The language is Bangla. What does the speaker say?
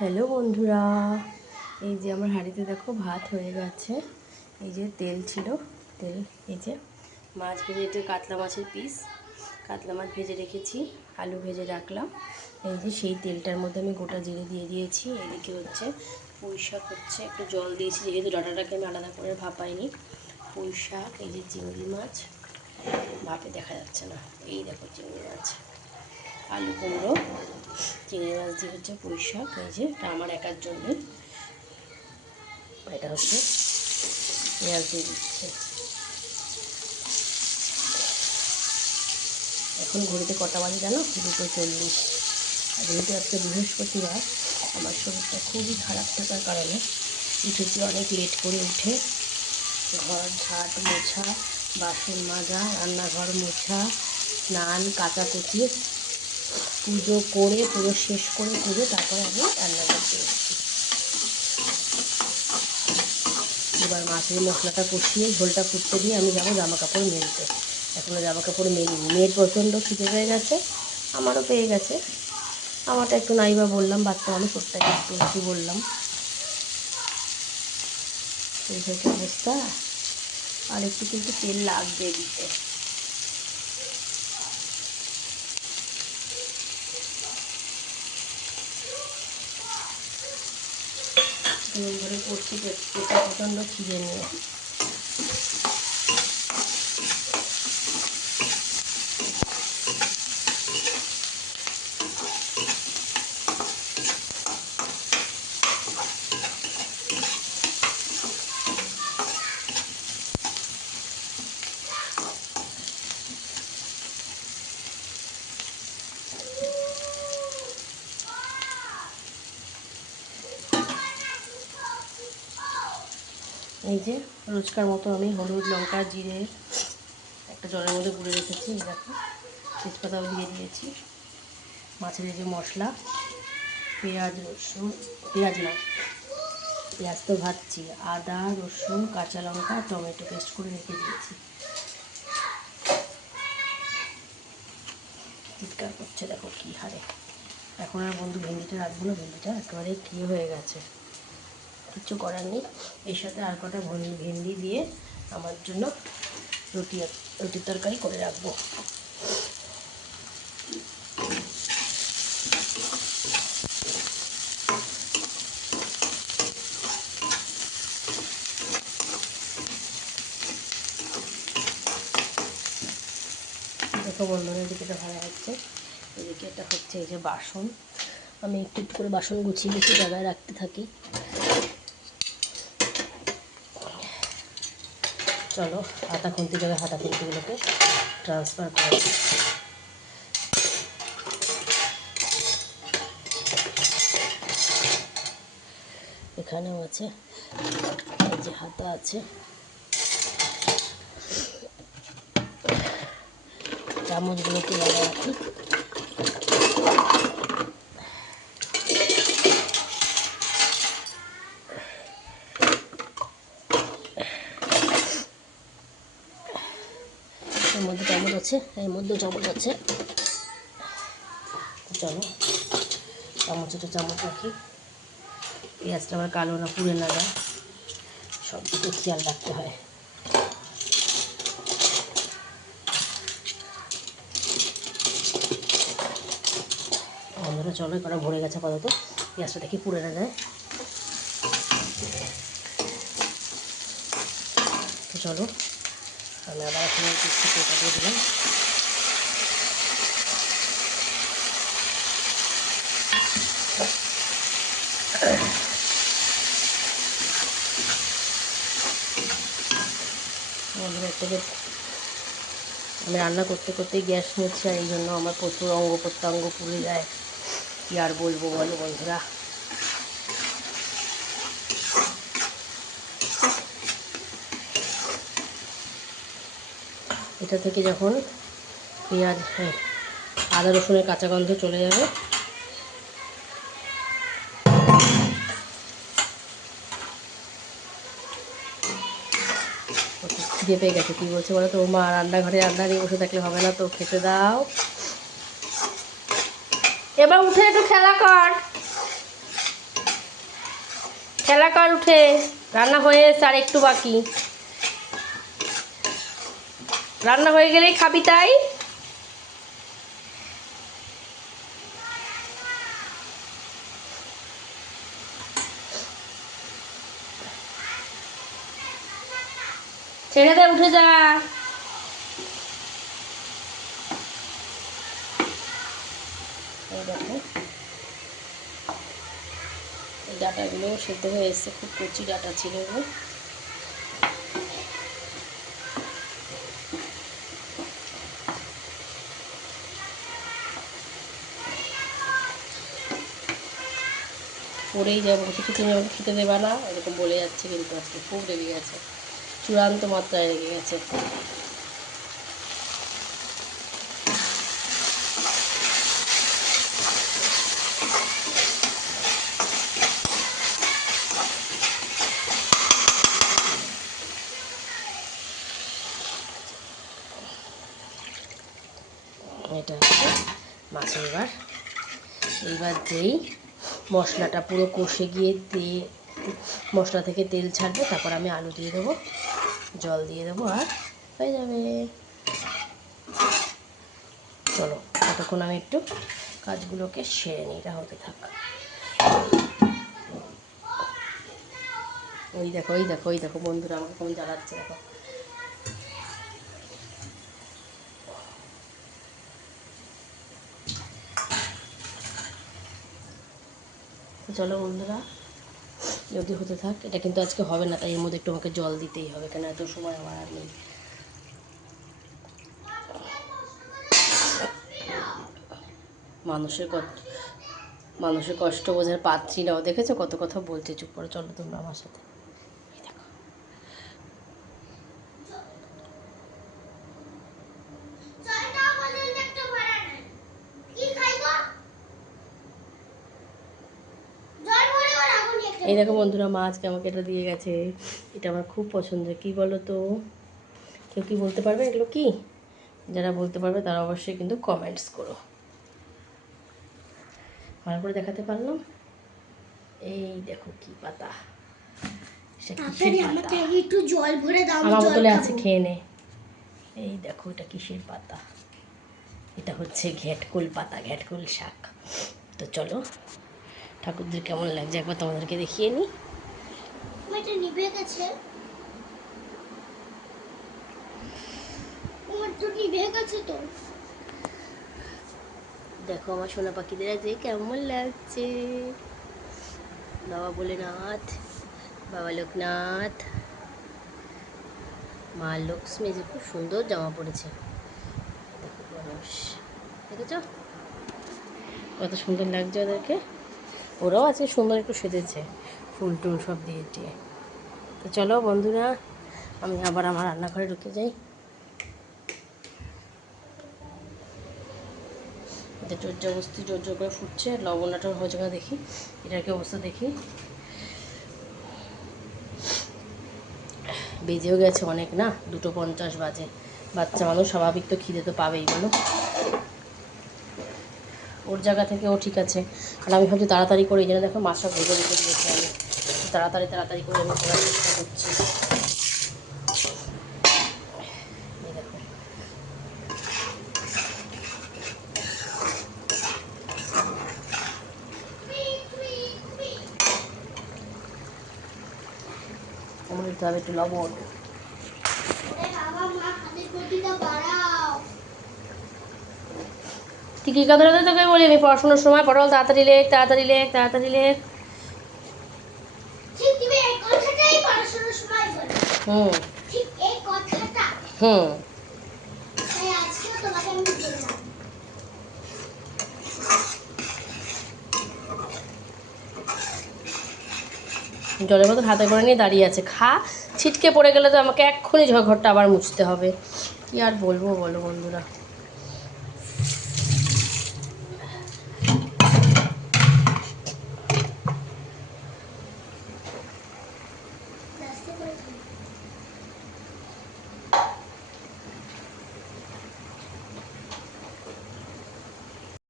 হ্যালো বন্ধুরা, এই যে আমার হাঁড়িতে দেখো ভাত হয়ে গেছে। এই যে তেল ছিল, তেল এই যে মাছ ভেজে, এটা কাতলা মাছের পিস, কাতলা মাছ ভেজে রেখেছি, আলু ভেজে রাখলাম। এই যে সেই তেলটার মধ্যে আমি গোটা জিরে দিয়ে দিয়েছি। এদিকে হচ্ছে পুঁই শাক, হচ্ছে একটু জল দিয়েছি যেহেতু ডাঁটাটাকে আমি আলাদা করে ভাপাইনি। পুঁই শাক, এই যে চিংড়ি মাছ, ভাপে দেখা যাচ্ছে না, এই দেখো চিংড়ি মাছ, আলু কুমড়ো, চিংড়ি মাছ দিয়ে হচ্ছে পুঁই শাক। এই যে এটা আমার একার জন্যে, এটা হচ্ছে পেঁয়াজ দিয়ে দিচ্ছে। এখন ঘড়িতে কটা বাজে জানো? 2:40। আর যেহেতু আজকে বৃহস্পতিবার, আমার শরীরটা খুবই খারাপ থাকার কারণে উঠেছি অনেক লেট করে। উঠে ঘর ঝাঁট মোছা, বাসন মাজা, রান্নাঘর মোছা, স্নান, কাচাকুচি, পুজো করে পুরো শেষ করে পুজো তারপরে আমি রান্না করতে এসেছি। এবার মাছের মশলাটা কষিয়ে ঝোলটা ফুটতে দিয়ে আমি যাবো জামা কাপড় মেলতে। এখনও জামা কাপড় মেলিনি। মেয়ের প্রচণ্ড খিদে হয়ে গেছে, আমারও পেয়ে গেছে। আমারটা একটু নাইবা বললাম, বাচ্চা মানুষ, ওরটাকে একটু একটু বললাম। এই হচ্ছে অবস্থা। আর একটু কিন্তু তেল লাগবে দিতে। দিন ধরে করছি পেটটা প্রচণ্ড খিদে নিয়ে। এই যে রোজকার মতো আমি হলুদ, লঙ্কা, জিরে একটা জলের মধ্যে গুঁড়ে রেখেছি। এই দেখো তেজপাতাও দিয়ে দিয়েছি। মাছের এই যে মশলা, পেঁয়াজ রসুন, পেঁয়াজ না, পেঁয়াজ তো ভাজছি, আদা রসুন কাঁচা লঙ্কা টমেটো পেস্ট করে রেখে দিয়েছি। চিৎকার করছে দেখো কী হারে। এখন আর বন্ধু ভেন্ডিটা রাখবো না, ভেন্ডিটা একেবারে কী হয়ে গেছে, কিচ্ছু করার নেই। এর সাথে আর কটা ভেন্ডি দিয়ে আমার জন্য রুটির তরকারি করে রাখবো। দেখো বন্ধুরা, এদিকে এটা ভালো হচ্ছে, এদিকে এটা হচ্ছে এই যে বাসন। আমি একটু করে বাসন গুছিয়ে গুছিয়ে জায়গায় রাখতে থাকি। চলো হাতা খুন্তি জায়গায় হাতা খুন্তিগুলোকে ট্রান্সফার করে। এখানেও আছে, এই যে হাতা আছে, চামচগুলোকে জায়গায় রাখি। এর মধ্যে চামচ আছে, এর মধ্যেও চামচ আছে। চলো চামচটা চামচ রাখি। পেঁয়াজটা আবার কালো না পুড়ে না যায়, সব দিকে খেয়াল রাখতে হয়। বন্ধুরা চলো, কটা ভরে গেছে আপাতত, পেঁয়াজটা দেখি পুড়ে না যায়। তো চলো আমি আবার এখানে একটু তেলটা দিয়ে দিলাম। বন্ধুরা থেকে আমি রান্না করতে করতেই গ্যাস মুছছি, আর এই জন্য আমার প্রচুর অঙ্গ প্রত্যঙ্গ পুড়ে যায়। কী আর বলবো বলো বন্ধুরা। এটা থেকে যখন পেঁয়াজ, আদা রসুনের কাঁচা গন্ধ চলে যাবে, খিদে পেয়ে গেছে। কী বলছে বলো তো, মা রান্নাঘরে রান্না নিয়ে বসে থাকলে হবে না, তো খেতে দাও। এবার উঠে একটু খেলা কর। খেলা কর উঠে, রান্না হয়ে এসে আর একটু বাকি। রান্না হয়ে গেলেই খাবি তাই? ছেড়ে দে, উঠে যা। এই দেখো, এই ডাটাগুলো সেদ্ধ হয়ে এসছে, খুব কচি ডাটা ছিল এগুলো। পড়েই যাবো, কিছু তুমি আমাকে খেতে দেবা না, এরকম বলে যাচ্ছে, কিন্তু আজকে খুব রেগে গেছে, চূড়ান্ত মাত্রায় রেগে গেছে। এটা হচ্ছে মাছের এইবার যেই মশলাটা পুরো কষে গিয়ে মশলা থেকে তেল ছাড়বে, তারপর আমি আলু দিয়ে দেবো, জল দিয়ে দেবো, আর হয়ে যাবে। চলো ততক্ষণ আমি একটু কাজগুলোকে সেরে নিই, এটা হতে থাক। ওই দেখো, ওই দেখো, ওই দেখো বন্ধুরা আমাকে কেমন জ্বালাচ্ছে, দেখো। তো চলো বন্ধুরা, যদি হতে থাক, এটা কিন্তু আজকে হবে না, তাই এর মধ্যে একটু আমাকে জল দিতেই হবে, কেন এত সময় আমার আর নেই। মানুষের কষ্ট বোঝার পাত্রী নাও, দেখেছো কত কথা বলছে, চুপ করে চলো তোমরা আমার সাথে। এই দেখো বন্ধুরা, মা আজকে আমাকে এটা দিয়ে গেছে, এটা আমার খুব পছন্দের। কি বলো তো, কেউ কি বলতে পারবে এগুলো কি? যারা বলতে পারবে তারা অবশ্যই কিন্তু কমেন্টস করো। ভালো করে দেখাতে পারলাম? এই দেখো কি পাতা, একটু জল ভরে দাও, আমার বোতলে আছে, খেয়ে নে। এই দেখো এটা কিসের পাতা, এটা হচ্ছে ঘেটকুল পাতা, ঘেটকুল শাক। তো চলো, ঠাকুরদের কেমন লাগছে একবার তোমাদেরকে দেখিয়ে নিই। এটা নিভে গেছে, আমার তো নিভে গেছে তো। দেখো আমার সোনা পাখিদের আজকে কেমন লাগছে। বাবা ভোলেনাথ, বাবা লোকনাথ, মা লক্ষ্মী, যে খুব সুন্দর জামা পড়েছে, দেখো গণেশ, দেখেছো কত সুন্দর লাগছে ওদেরকে। ওরাও আজকে সুন্দর একটু সেজেছে, ফুল টুল সব দিয়ে দিয়ে। তো চলো বন্ধুরা, আমি আবার আমার রান্নাঘরে ঢুকে যাই। এটা জোর জোর করে ফুটছে, লবণটাও হয়েছে কিনা দেখি, এটার কি অবস্থা দেখি। বেজেও গেছে অনেক না, 2:50 বাজে। বাচ্চা মানুষ, স্বাভাবিক তো খিদে তো পাবেই বলো। ওর জায়গা থেকে ও ঠিক আছে, আর আমি ভাবছি তাড়াতাড়ি করে, এই জন্য দেখো মাছটা ভেজে রেখে দিয়েছি আমি, তাড়াতাড়ি করে আমি করার চেষ্টা করছি। এই দেখো, আমার দিতে হবে একটু লবণ। তুই কী কথা তোকে বলি, আমি পড়াশোনার সময় পটল তাড়াতাড়ি লেখ, তাড়াতাড়ি লেখ, তাড়াতাড়ি লেখ। হুম হুম। জলের বোতল হাতে করে নিয়ে দাঁড়িয়ে আছে, খা, ছিটকে পড়ে গেলে তো আমাকে এক্ষুনি ঘরটা আবার মুছতে হবে। কি আর বলবো বলো বন্ধুরা।